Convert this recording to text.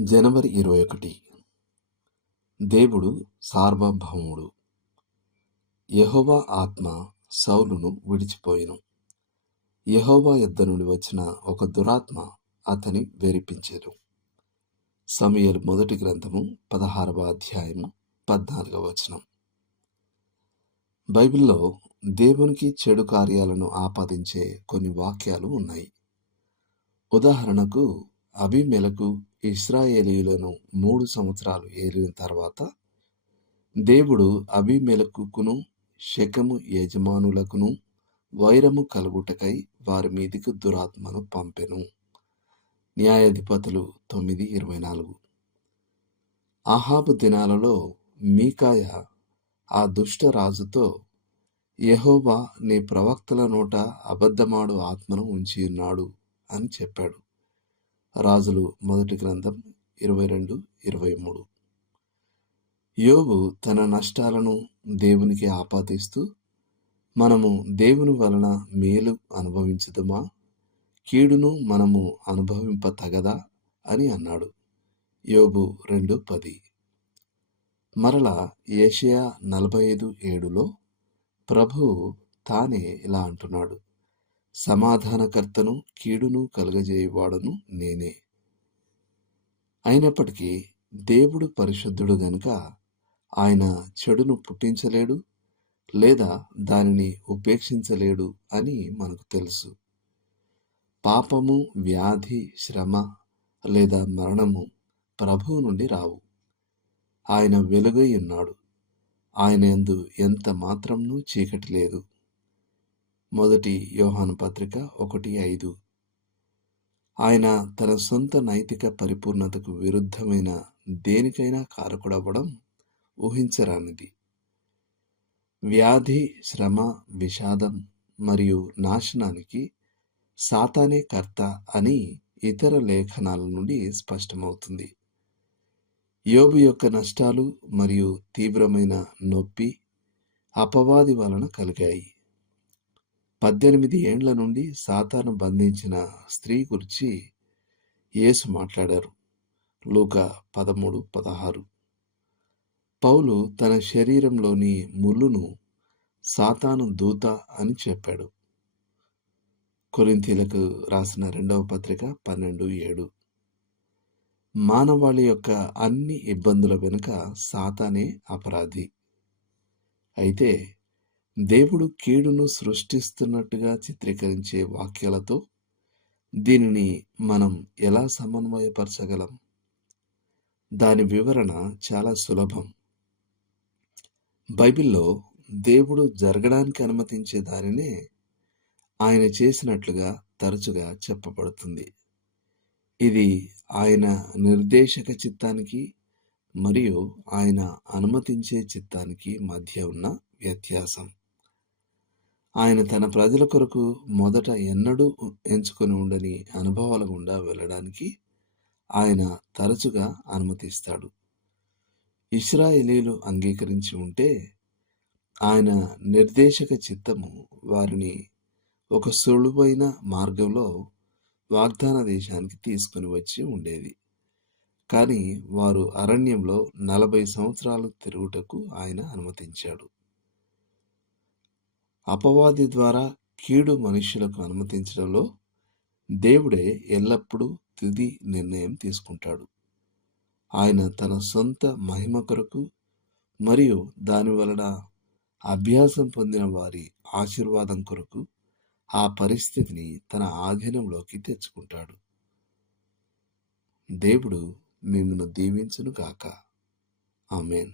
జనవరి 21. దేవుడు సార్వభౌముడు. యెహోవా ఆత్మ సౌలును విడిచిపోయెను. యెహోవా యొద్ద నుండి వచ్చిన ఒక దురాత్మ అతని వెరిపించెను. సమూయేలు మొదటి గ్రంథము 16వ అధ్యాయము 14వ వచనం. బైబిల్లో దేవునికి చెడు కార్యాలను ఆపాదించే కొన్ని వాక్యాలు ఉన్నాయి. ఉదాహరణకు, అబీమెలెకు ఇశ్రాయేలీయులను 3 సంవత్సరాలు ఏలిన తర్వాత దేవుడు అబీమెలెకును షెకెము యజమానులకును వైరము కలుగుటకై వారి మీదికి దురాత్మను పంపెను. న్యాయాధిపతులు 9:24. అహాబు దినాలలో మీకాయ ఆ దుష్ట రాజుతో, యెహోవా నీ ప్రవక్తల నోట అబద్ధమాడు ఆత్మను ఉంచియున్నాడు అని చెప్పాడు. రాజులు మొదటి గ్రంథం 22:23. యోబు తన నష్టాలను దేవునికి ఆపాదిస్తూ, మనము దేవుని వలన మేలు అనుభవించుదుమా, కీడును మనము అనుభవింప తగదా అని అన్నాడు. యోబు 2:10. మరలా యెషయా 45:7లో ప్రభువు తానే ఇలా అంటున్నాడు, సమాధానకర్తను కీడును కలుగజేయువాడును నేనే. అయినప్పటికీ దేవుడు పరిశుద్ధుడు గనుక ఆయన చెడును పుట్టించలేడు లేదా దానిని ఉపేక్షించలేడు అని మనకు తెలుసు. పాపము, వ్యాధి, శ్రమ లేదా మరణము ప్రభువు నుండి రావు. ఆయన వెలుగై ఉన్నాడు. ఆయన యందు ఎంత మాత్రమును చీకటి లేదు. మొదటి యోహాను పత్రిక 1:5. ఆయన తన సొంత నైతిక పరిపూర్ణతకు విరుద్ధమైన దేనికైనా కారకుడవ్వడం ఊహించరానిది. వ్యాధి, శ్రమ, విషాదం మరియు నాశనానికి సాతానే కర్త అని ఇతర లేఖనాల నుండి స్పష్టమవుతుంది. యోబు యొక్క నష్టాలు మరియు తీవ్రమైన నొప్పి అపవాది వలన కలిగాయి. 18 ఏండ్ల నుండి సాతాను బంధించిన స్త్రీ గురించి యేసు మాట్లాడారు. లూకా 13:16. పౌలు తన శరీరంలోని ముళ్ళును సాతాను దూత అని చెప్పాడు. కొరింథీలకు రాసిన 2వ పత్రిక 12:7. మానవాళి యొక్క అన్ని ఇబ్బందుల వెనుక సాతానే అపరాధి. అయితే దేవుడు కీడును సృష్టిస్తున్నట్టుగా చిత్రీకరించే వాక్యాలతో దీనిని మనం ఎలా సమన్వయపరచగలం? దాని వివరణ చాలా సులభం. బైబిల్లో దేవుడు జరగడానికి అనుమతించే దానినే ఆయన చేసినట్లుగా తరచుగా చెప్పబడుతుంది. ఇది ఆయన నిర్దేశక చిత్తానికి మరియు ఆయన అనుమతించే చిత్తానికి మధ్య ఉన్న వ్యత్యాసం. ఆయన తన ప్రజల కొరకు మొదట ఎన్నడూ ఎంచుకొని ఉండని అనుభవాల గుండా వెళ్ళడానికి ఆయన తరచుగా అనుమతిస్తాడు. ఇశ్రాయేలీయులు అంగీకరించి ఉంటే ఆయన నిర్దేశక చిత్తము వారిని ఒక సులువైన మార్గంలో వాగ్దాన దేశానికి తీసుకుని వచ్చి ఉండేది. కానీ వారు అరణ్యంలో 40 సంవత్సరాలు తిరుగుటకు ఆయన అనుమతించాడు. అపవాది ద్వారా కీడు మనుష్యులకు అనుమతించడంలో దేవుడే ఎల్లప్పుడూ తుది నిర్ణయం తీసుకుంటాడు. ఆయన తన సొంత మహిమ కొరకు మరియు దాని వలన అభ్యాసం పొందిన వారి ఆశీర్వాదం కొరకు ఆ పరిస్థితిని తన ఆధీనంలోకి తెచ్చుకుంటాడు. దేవుడు మిమ్మును దీవించును గాక. ఆమేన్.